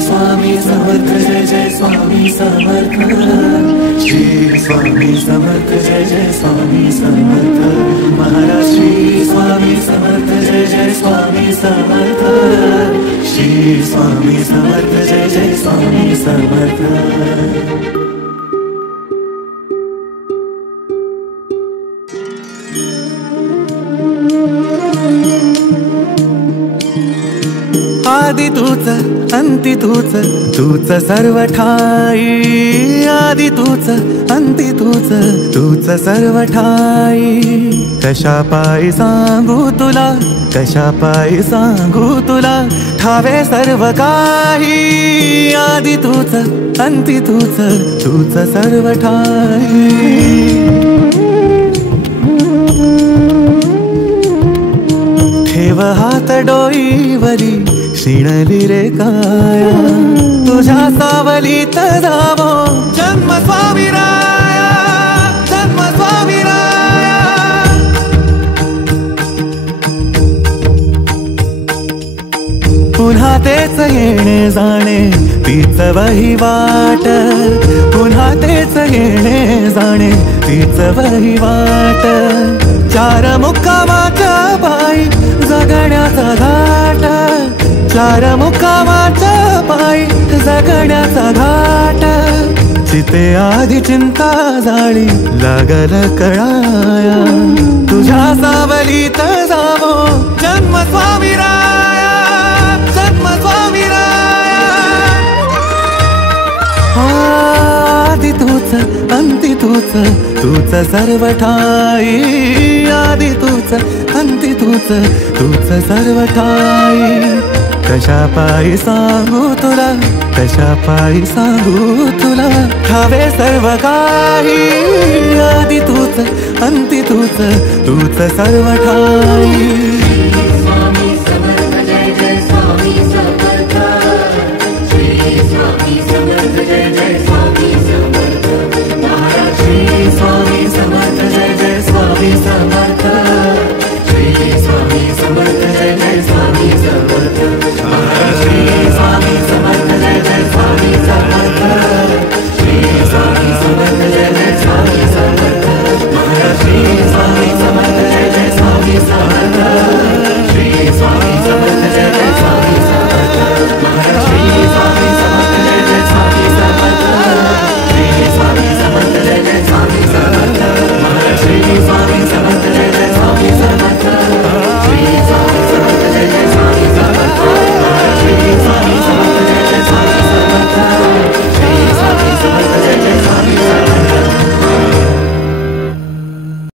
स्वामी समर्थ जय जय स्वामी समर्थ। श्री स्वामी समर्थ जय जय स्वामी समर्थ। महाराज श्री स्वामी समर्थ जय जय स्वामी समर्थ। श्री स्वामी समर्थ जय जय स्वामी समर्थ। आदि तूच अंती तूच, तूच सर्व ठाई। आदि तूच अंती तूच, तूच सर्व ठाई। कशा पायी सांगू तुला, कशा पायी सांगू तुला, ठावे सर्व काही। आदि तूच अंती तूच, तूच सर्व ठाई। ठेव हात डोईवरी, शिणली रे काया, तुझ्या सावलीत जावो जन्म स्वामीराया, जन्म स्वामीराया। पुन्हा तेच येणे जाणे, तीच वहिवाट। पुन्हा तेच येणे जाणे, तीच वहिवाट। चार मुक्कामाच्या पायी जगण्याचा घाट, चार मुक्कामाच्या पायी जगण्याचा घाट। चिते आधी चिंता जाळी लागल कळाया, तुझ्या सावलीत जावो जन्म स्वामीराया, जन्म स्वामीराया। आदि तूच अंती तूच, तूच सर्व ठाई। आदि तूच अंती तूच, तूच सर्व ठाई। कशा पायी सांगू तुला, कशा पायी सांगू तुला, ठावे सर्व काही। आदि तूच अंती तूच, तूच सर्व ठाई। स्वामी समर्थ जय जय स्वामी समर्थ। श्री स्वामी समर्थ जय जय स्वामी।